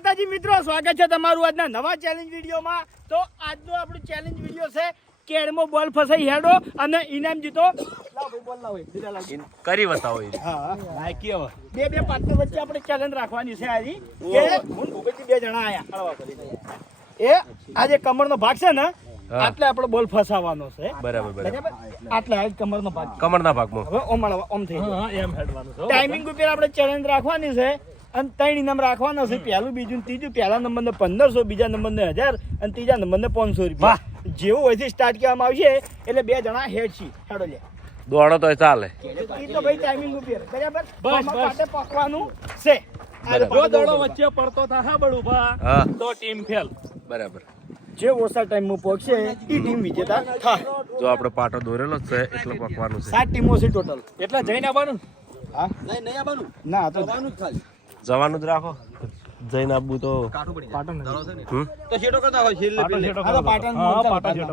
માતાજી મિત્રો સ્વાગત છે તમારું આજના નવા ચેલેન્જ વિડીયોમાં. તો આજનો આપણો ચેલેન્જ વીડિયો છે કેડમો બોલ ફસાઈ હેડો અને ઇનામ જીતો. લાવ ભાઈ બોલ લાવ એ, બીજા લાવ. કરી બતાવો. હા. લાયકી હવે. બે બે પાર્ટનર વચ્ચે આપણે ચેલેન્જ રાખવાની છે આજી. કે હું ને બે જણા આયા. એ આજે કમરનો ભાગ છે ને આટલે આપણો બોલ ફસાવાનો છે. બરાબર બરાબર. આટલે આ કમરનો ભાગ કમરના ભાગમાં. હવે ઓમ ઓમ થઈ છે. ટાઈમિંગ ઉપર આપણે ચેલેન્જ રાખવાની છે. અને ત્રણ ઇનામ રાખવાના છે. પહેલું બીજું ને ત્રીજું પહેલા નંબરને પંદરસો બીજા નંબરને હજાર અને ત્રીજા નંબરને પાંચસો રૂપિયા. જેવું હોયથી સ્ટાર્ટ કરવામાં આવશે એટલે બે જણા હેડ છે હેડો લે. દોડો તો ચાલે. એ તો ભાઈ ટાઈમિંગ ઉપર બરાબર? બસ બસ. પકવાનું છે. જો દોડો વચ્ચે પડતો થા બળુભા હા. તો ટીમ ફેલ બરાબર. જે ઓછા ટાઈમમાં પહોંચશે એ ટીમ વિજેતા થા. જો આપણો પાટો દોરેલો છે એટલે પકવાનું છે. સાત ટીમો છે ટોટલ એટલે જઈને આવવાનું? હા? ના આ તો જવાનું જ રાખો. જઈને આપવું તો પાટણ તો પાટણ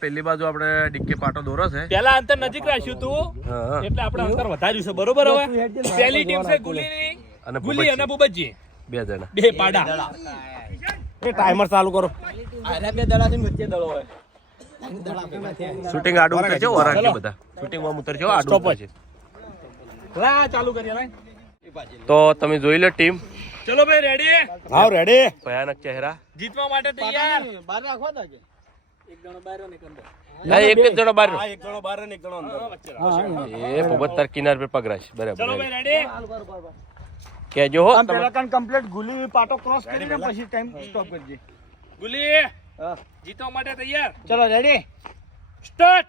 પેલી બાજુ આપણે ડિક્કી પાટો દોરો છે. પેલા અંતર નજીક રાખ્યું તું. એટલે આપણે અંતર વધાર્યું છે બરોબર હવે? પેલી ટીમ છે ગુલીની અને ગુલી અને બુબજી બે જણા. બે પાડા. એ ટાઈમર ચાલુ કરો. શૂટિંગ આડું ઉતરજો ઓરાકી બધા. શૂટિંગમાં ઉતરજો આડું ઉતરજો. લા ચાલુ કરીએ લાઈન તો તમે જોઈ લો ટીમ. ચલો ભાઈ રેડી હા રેડી ભયાનક ચહેરા. જીતવા માટે તૈયાર? બહાર રાખવા તા કે? ના, એક જણો બહાર એક જણો બાર ને એક જણો અંદર. એ ભૂપત તાર કિનાર પર પગરાશ ચલો ભાઈ રેડી કેજો હો તમે. પેલા કાન કમ્પ્લીટ ગુલી પાટો ક્રોસ કરીને પછી ટાઈમ સ્ટોપ કરજે. ગુલી જીતવા માટે તૈયાર? ચલો રેડી સ્ટાર્ટ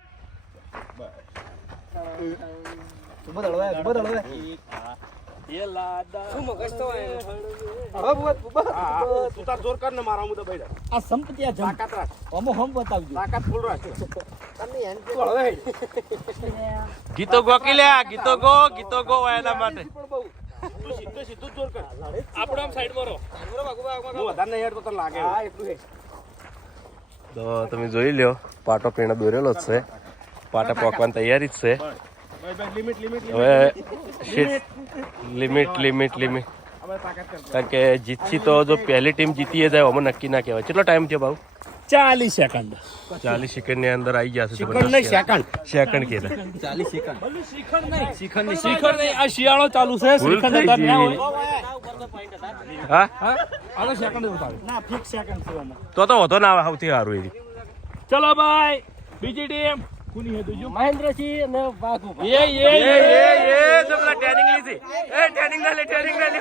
દળવા એ લાદા તું તાર જોર કર ને મારા ભાઈ આ સંપતિયા જમ અમો હમ બતાવજો. તાકાત ફૂલ કે ગીતો ગો કે લ્યા ગીતો ગો ગીતો ગો એના માટે. તું સીધું સીધું જોર કર. આપણે આમ સાઈડ મારો હું વધારે નહીં હેડ તો તને લાગે. હા એટલું હે તો તમે જોઈ લ્યો પાટો પીણા દોરેલો જ છે. પાટા પોકવાની તૈયારી જ છે. હવે શીટ લિમિટ લિમિટ લિમિટ કારણ કે જીતશી તો જો પહેલી ટીમ જીતી જાય અમે નક્કી ના કહેવાય. કેટલો ટાઈમ થયો ભાવ ચાલીસ સેકન્ડ. ચાલીસ સેકન્ડની અંદર આવી જશે સેકન્ડ નહીં સેકન્ડ. સેકન્ડ કીધા. શ્રીખંડ નહીં. શ્રીખંડ નહીં શ્રીખંડ નહીં. આ શિયાળો ચાલુ છે. શિખર શ્રીખંડ ના હોય હા? હા? સેકન્ડ ના ફિક્સ સેકન્ડ તો તો વધો ના આવે સૌથી સારું એ ચલો ભાઈ બીજી ટીમ કોની હે તુજો મહેન્દ્રસિંહ અને બાગુ એ એ એ એ એ એ જો પેલા ટ્રેનિંગ લીધી. એ ટ્રેનિંગ ના લે ટ્રેનિંગ ના લે.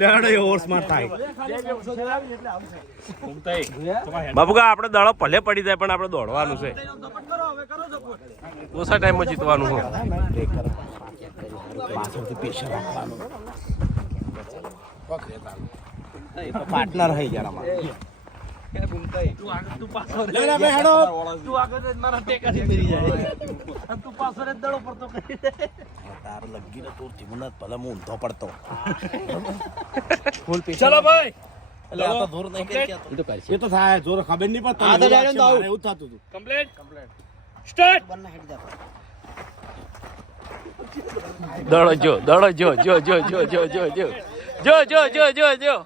લેડો એ ઓવર સ્માર્ટ થાય. બાબુકા આપણે દડો ભલે પડી જાય પણ આપણે દોડવાનું છે. ઓછા ટાઈમમાં જીતવાનું હોય પાર્ટનર થઈ જરા ચલો ભાઈ જોર ખબર નહીં પણ આ તો તને ડાયરેક્ટ આવું. એવું થતું હતું કમ્પ્લીટ સ્ટાર્ટ દડો જો દડો જો જો જો જો જો જો જો જો જો જો જો જો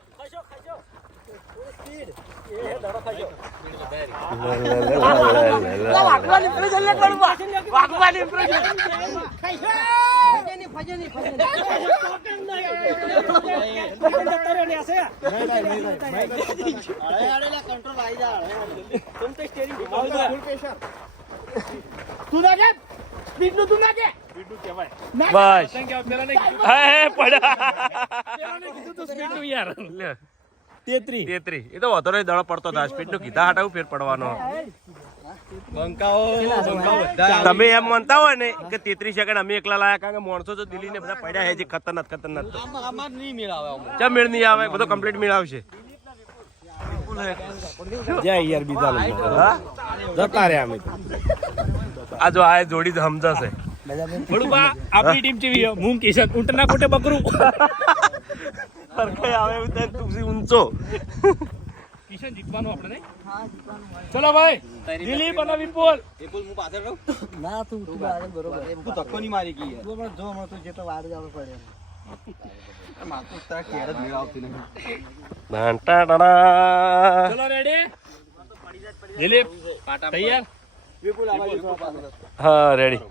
તું ના કે સ્પીડનું તું ના કે બસ પડ્યા કીધું તો સ્પીડનું યાર. તેત્રી. તેત્રી. એ તો વધારે દડો પડતો હતા સ્પીડનું કીધા હટાવું ફેર પડવાનો. તમે એમ માનતા હોય ને કે તેત્રીસ સેકન્ડ અમે એકલા લાયા કારણ કે માણસો તો દિલ્હી ને બધા પડ્યા છે જે ખતરનાક ખતરનાક તો. મેળ નહીં આવે? બધો કમ્પ્લીટ મેળ આવશે. જય યાર બીજા જતા રહ્યા અમે આ જો આ જોડી સમજાશે. આપણી ટીમ હું કિશન ઊંટના કોટે બકરું. સરખે આવે એવું થાય તું ઊંચો. કિશન જીતવાનું આપણે નહીં ચલો ભાઈ દિલીપ અને વિપુલ. ના તું તું આગળ બરોબર. તું ધક્કો નહીં મારી ગઈ તું પણ જો હમણાં તું જેટલો વાર જવો પડે. માથું તારા ઘેર જ મેળ આવતી નહીં. ટાં ટાં ટાં ટાં. ચલો રેડી દિલીપ તૈયાર? વિપુલ આવા જેટલો પાછળ હા રેડી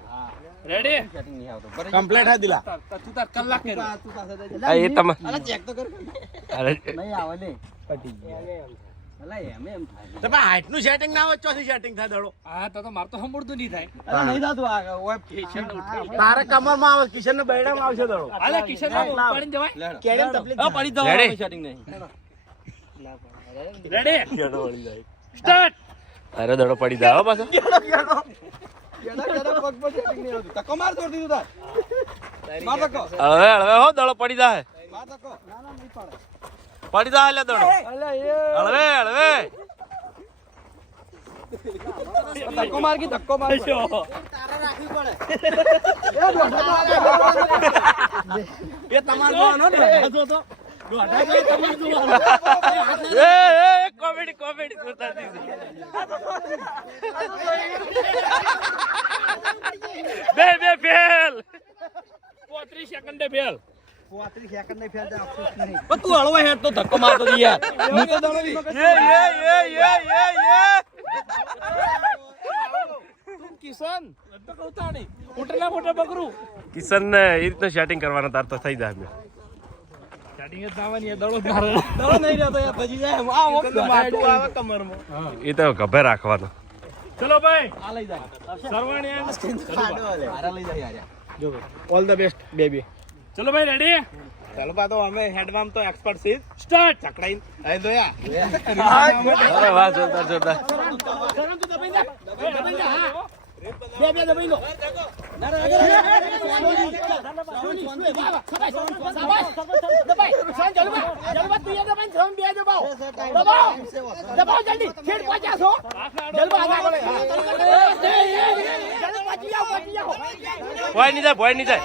રેડી સેટિંગ નહીં આવતો કમ્પ્લીટ હા દિલા તું તાર કલાક કે તું પાછળ એ તમે અલા ચેક તો કર અરે નહીં આવે ને પટી અલા એમ એમ થાય તમે હાઈટનું સેટિંગ ના હોય ચોથી સેટિંગ થાય દડો. હા તો તો માર તો સંભળતું નહીં થાય. અલા નહીં થતું આ ઓય તારે કમરમાં આવે કિશન ને બૈડા માં આવશે દડો. હાલે કિશન ને ઉપાડીને જવાય. કેડમ તકલીફ હા પડી દો રેડી સેટિંગ નહીં. રેડી સ્ટાર્ટ અરે દડો પડી જાય પાછો. હવે હવે હો દડો પડી જાય. માર ધક્કો. ના ના નહીં પડે. પડી જાય એટલે દડો. હળવે હળવે. ધક્કો માર ધક્કો માર એ તમારો કોમેડી કોમેડી કરતા બે બે ફેલ. 35 સેકન્ડે ફેલ. પોત્રીસ સેકન્ડ ફેલ જાય અફસોસ નહીં. પણ તું હળવા હેડ તો ધક્કો મારતો યાર. હું તો દડો એ એ એ એ એ એ. કિશન તો કહું તાણી ઉટલા મોટા બકરું કિશન ને એ રીતના સેટિંગ કરવાના તાર તો થઈ જાય મેં સ્ટાર્ટિંગ જ દાવાની એ દડો મારે દડો નહીં રહેતો યાર ભજી જાય આ ઓપ માટું આવે કમરમાં એ તો ગભે રાખવાનો ચલો ભાઈ આ લઈ જાય સરવાણી આરા લઈ જાય યાર ઓલ ધ બેસ્ટ બેબી ચલો ભાઈ રેડી ચલો પા તો અમે હેડમાં તો એક્સપર્ટ છીએ સ્ટાર્ટ ચકડાઈ આય દોયા અરે વાહ જોરદાર જોરદાર બે બે દબાઈ લો. ભોય નહીં જાય ભોય નહીં જાય.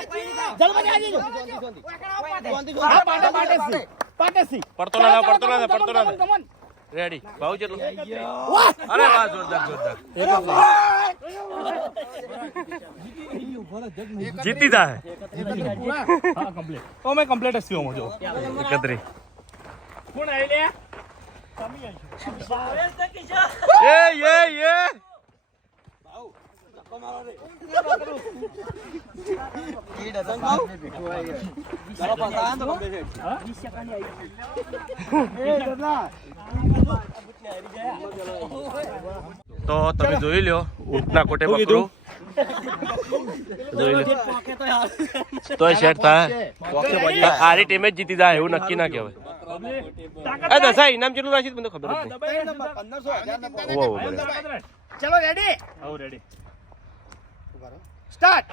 પડતો ના પડતો ના પડતો ના. રેડી ભાવ જેટલો? અરે વાહ જોરદાર જોરદાર. જીતી જાય અમે કમ્પ્લીટ જ થયો જો. એકત્રી કોણ આવી લે એ એ એ. પાછા આ તો તમે જોઈ લ્યો ઊંટના કોટે પકડો. જોઈ લો તોય સેટ થાય આરી ટીમે જીતી જાય એવું નક્કી ના કહેવાય. આ દસા ઇનામ કેટલું રાખી મને ખબર. ચલો રેડી આવ રેડી સ્ટાર્ટ!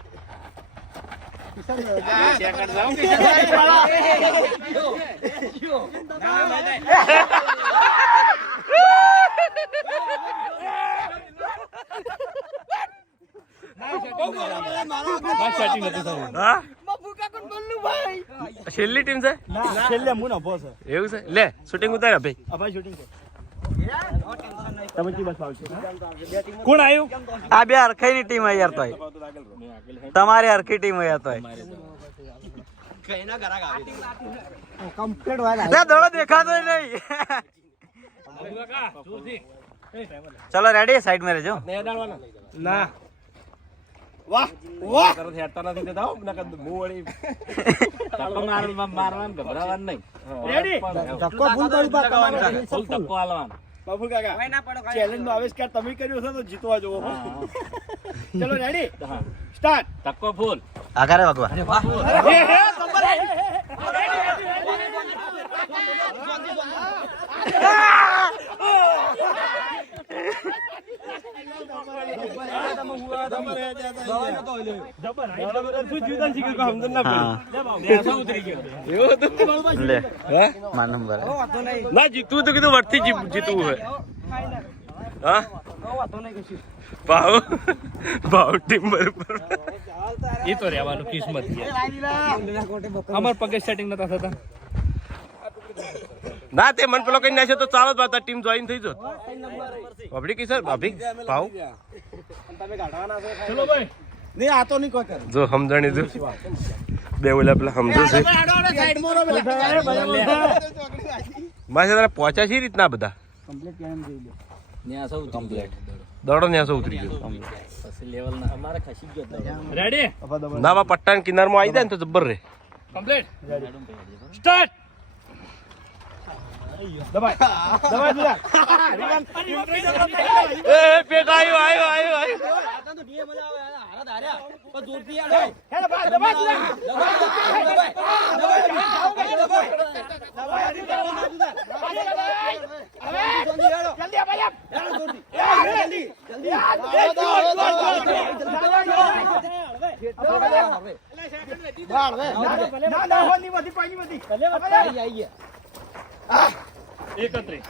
છેલ્લી ટીમ છે? છેલ્લે હું નભો છે. એવું છે? લે શૂટિંગ ઉતાર્યા ભાઈ. ભાઈ શૂટિંગ તમે કી બસ આવશો કોણ આવ્યું આ બે હરખાઈની ટીમ યાર તોય. તમારી હરખી ટીમ યાર તોય. કમ્પ્લીટ હોય દેખાતો નહીં. ચલો રેડી સાઈડમાં રહેજો. ના. વાહ વાહ. તરત હેડતા નથી દેતા હો નકર હું વળી ધક્કો મારવા મારવાનું ગભરાવાનું નહીં. રેડી ધક્કો ભૂલ કરી બા તમારે. ફૂલ ધક્કો હાલવાનો બાબુ કાકા ચેલેન્જ નો આવિષ્કાર તમે કર્યો છે તો જીતવા જોવો ચલો રેડી સ્ટાર્ટ ધક્કો ફૂલ આઘારે વાગવા. હા. લે માર ના જીતવું હોય ના તે મન પેલો કઈ નાખ્યો તો ચાલો જ ટીમ જોઈન થઈ જો પબ્લિક સર ભાભી ભાવ નહીં આ તો નહીં કોઈ કરે. જો સમજણી જો બે ઓલા પેલા સમજો છે. માસે તારે પહોંચ્યા છે રીતના બધા? સૌ કમ્પ્લીટ દડો ન્યા સો ઉતરી ગયો. પછી લેવલ ના અમારે ખસી ગયો રેડી ના બા પટ્ટા કિનારમાં આવી જાય ને તો જબ્બર રે કમ્પ્લીટ સ્ટાર્ટ દબાઈ દબાઈ દીધા એ પેટ આવ્યો આવ્યો આવ્યો આવ્યો હેલો બા દબાઈ દીધા જલ્દી આ ભાઈ ના ના હો ની બધી પાણી બધી એકત્રીસ.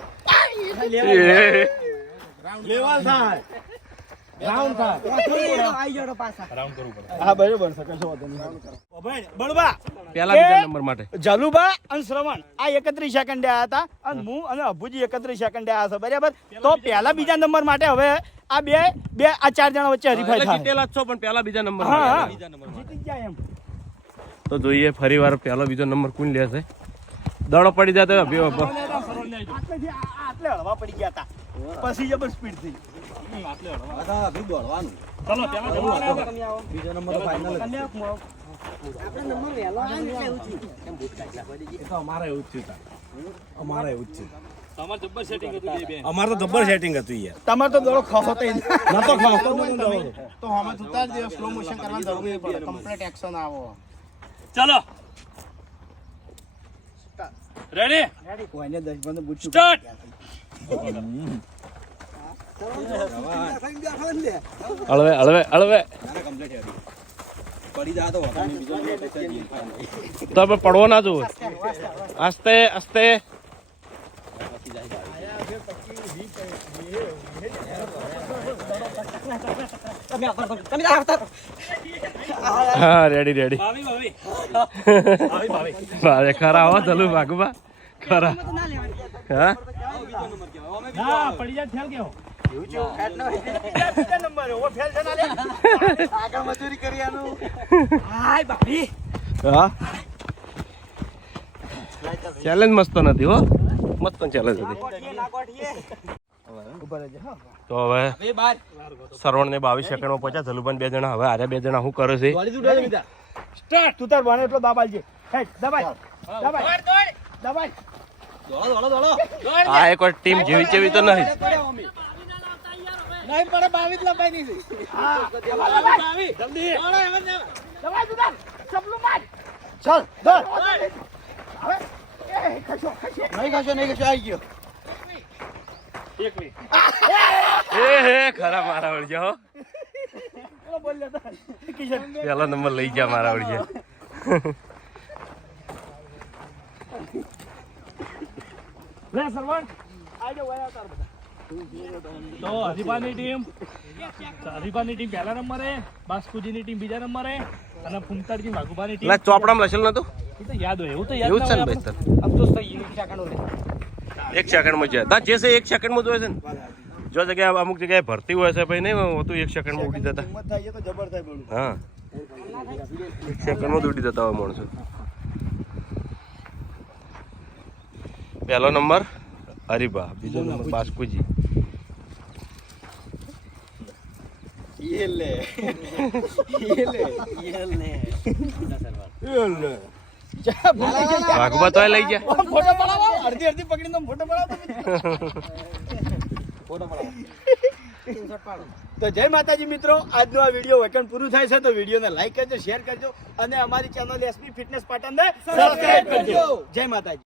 લેવલ થાય. રાઉન્ડ થાય. હા બરોબર સકન છો બળવા પેલા બીજા નંબર માટે. જલુબા અને શ્રવણ. આ એકત્રીસ સેકન્ડે આવ્યા હતા અને હું અને અભુજી એકત્રીસ સેકન્ડે આવ્યા છે બરાબર? તો પહેલા બીજા નંબર માટે હવે આ બે બે આ ચાર જણા વચ્ચે હરીફાઈ થાય. જીતેલા છો પણ પેલા બીજા નંબર જીતી જ એમ. તો જોઈએ ફરી વાર પેલો બીજો નંબર કોણ લેશે? દડો પડી તો હળવા પડી ગયા હતા પછી જબર સ્પીડ થઈ દોડવાનું ચલો બીજો નંબર તો અમારે એવું જ અમારે એવું જ થયું. તમારે જબર સેટિંગ હતું બે બે? અમારે તો જબ્બર સેટિંગ હતું યાર. તમારે તો દડો નતો ખાતો તો અમે ઉતાર દે સ્લો મોશન કરવાની જરૂર નહીં પડે. કમ્પ્લીટ એક્શન આવો. ચલો. રેડી કોઈને દસ બંધ પૂછ્યું. સ્ટાર્ટ હળવે હળવે હળવે. પડી જાય તો આપણે પડવો ના જોવે. આસ્તે આસ્તે. હા રેડી રેડી ખરા હો ચલું ભાગવા ખરા. હા? ના પડી જાય ફેલ ગયો ના લે આગળ મજૂરી કરી આનું હા? ચેલેન્જ મસ્ત નથી હો. મસ્ત ચેલેન્જ હતી. તો હવે સરવણ ને બાવીસ સેકન્ડમાં પહોંચ્યા. ધલુભાઈ બે જણા હવે આરે બે જણા શું કરે છે? સ્ટાર્ટ તું તાર બને એટલો દાબાલજે દબાઈ દબાઈ. આ એક ટીમ જેવી જેવી તો નહીં. નહીં પડે બાવીસ લંબાઈ નહીં જલ્દી. ચાલ નહીં ખાશો નહીં ખાશો આવી ગયો. એ હે ખરા મારા વળજે પેલો નંબર લઈ ગયા મારા વળજે લે સરવણ આજે વયા તાર બધા. તો હરીફાની ટીમ હરીફાની ટીમ પહેલા નંબરે બાસ્કુજીની ટીમ બીજા નંબરે અને ફૂમતાડજી વાઘુબાની ટીમ. એટલે ચોપડામાં લખેલ નતું? એ તો યાદ હોય એવું તો યાદ એવું છે ને ભાઈ. અફસોસ તો ગયો એક સેકન્ડ હોય એક સેકન્ડમાં જાય તા જે છે એક સેકન્ડમાં જોયે છે ને. જો જગ્યાએ અમુક જગ્યાએ ભરતી હોય છે ભાઈ નહીં હોતું એક સેકન્ડમાં ઉડી જતા. હિંમત થાય તો જબર બોલું હા. એક સેકન્ડમાં ઉડી જતા હોય માણસો. પહેલો નંબર હરિભા. બીજો નંબર બાસ્કુજી. અડધી અડધી પકડીને ફોટો તો જય માતાજી મિત્રો આજનો આ વીડિયો વચન પૂરું થાય છે તો વિડીયોને લાઈક કરજો શેર કરજો અને અમારી ચેનલ એસપી ફિટનેસ પાટણને સબસ્ક્રાઇબ કરજો. જય માતાજી.